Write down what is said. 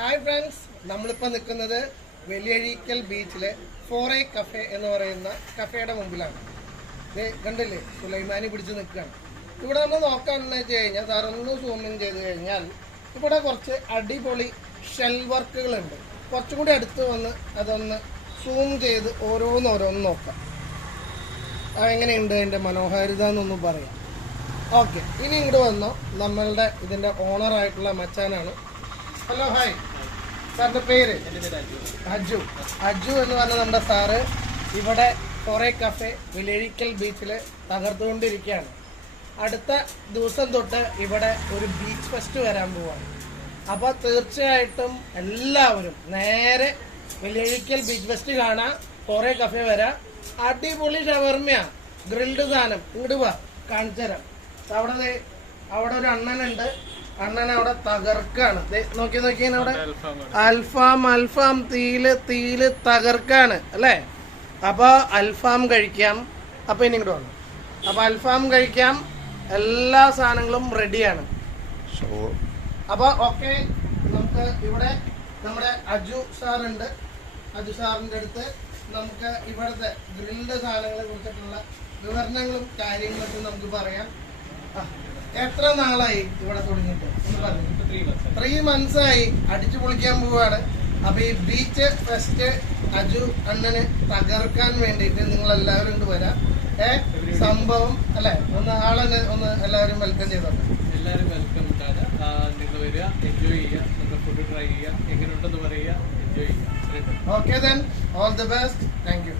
Hi friends, നമ്മളിപ്പോൾ നിൽക്കുന്നത് വലിയഴീക്കൽ ബീച്ചിലെ ഫോറേ കഫേ എന്ന് പറയുന്ന കഫേയുടെ മുമ്പിലാണ്. ഇത് കണ്ടില്ലേ, സുലൈമാനി പിടിച്ച് നിൽക്കുകയാണ്. ഇവിടെ നമ്മൾ നോക്കാമെന്ന് വെച്ച് കഴിഞ്ഞാൽ സാറൊന്ന് സൂം ഇൻ ചെയ്ത് കഴിഞ്ഞാൽ ഇവിടെ കുറച്ച് അടിപൊളി ഷെൽ വർക്കുകളുണ്ട്. കുറച്ചും കൂടി അടുത്ത് വന്ന് അതൊന്ന് സൂം ചെയ്ത് ഓരോന്നോരോന്ന് നോക്കാം. എങ്ങനെയുണ്ട് അതിൻ്റെ മനോഹാരിത എന്നൊന്നും പറയാം. ഓക്കെ, ഇനി ഇങ്ങോട്ട് വന്നോ. നമ്മളുടെ ഇതിൻ്റെ ഓണറായിട്ടുള്ള മച്ചാനാണ്. Hello, hi. സാറിൻ്റെ പേര്? അജു. അജു എന്ന് പറഞ്ഞ നമ്മുടെ സാറ് ഇവിടെ ഫോറേ കഫേ വലിയഴീക്കൽ ബീച്ചിൽ തകർത്തുകൊണ്ടിരിക്കുകയാണ്. അടുത്ത ദിവസം തൊട്ട് ഇവിടെ ഒരു ബീച്ച് ഫെസ്റ്റ് വരാൻ പോവാണ്. അപ്പോൾ തീർച്ചയായിട്ടും എല്ലാവരും നേരെ വലിയഴീക്കൽ ബീച്ച് ഫെസ്റ്റ് കാണാൻ ഫോറേ കഫേ വരാം. അടിപൊളി ഷവർമ്മയാ, ഗ്രിൽഡ് സാധനം. ഇങ്ങോട്ട് വാ, കാണിച്ചു തരാം. അവിടെ ഒരു അണ്ണനുണ്ട്. അണ്ണൻ അവിടെ തകർക്കാണ്. നോക്കി അവിടെ അൽഫാം തീയില് തകർക്കാണ് അല്ലേ. അപ്പൊ അൽഫാം കഴിക്കാം. അപ്പൊ ഇനി ഇങ്ങോട്ട് വന്നു. അപ്പൊ അൽഫാം കഴിക്കാം. എല്ലാ സാധനങ്ങളും റെഡിയാണ്. അപ്പൊ ഓക്കെ, നമുക്ക് ഇവിടെ നമ്മുടെ അജു സാറുണ്ട്. അജു സാറിന്റെ അടുത്ത് നമുക്ക് ഇവിടുത്തെ ഗ്രിൽഡ് സാധനങ്ങളെ കുറിച്ചിട്ടുള്ള വിവരണങ്ങളും കാര്യങ്ങളൊക്കെ നമുക്ക് പറയാം. എത്ര നാളായി ഇവിടെ തുടങ്ങിയിട്ട്? 3 months ആയി. അടിച്ചു പൊളിക്കാൻ പോവാണ്. അപ്പൊ ഈ ബീച്ച് ഫെസ്റ്റ് അജു അണ്ണന് തകർക്കാൻ വേണ്ടിയിട്ട് നിങ്ങൾ എല്ലാവരും കൊണ്ട് വരാം. സംഭവം അല്ലെ, ഒന്ന് എല്ലാവരും വെൽക്കം ചെയ്തോട്ടെ. എല്ലാവരും വെൽക്കം. നിങ്ങൾ വരിക, എൻജോയ് ചെയ്യുക, നമ്മുടെ ഫുഡ് ട്രൈ ചെയ്യുക, എങ്ങനെയുണ്ടെന്ന് പറയുക, എൻജോയ് ചെയ്യുക. Okay, then all the best. Thank you.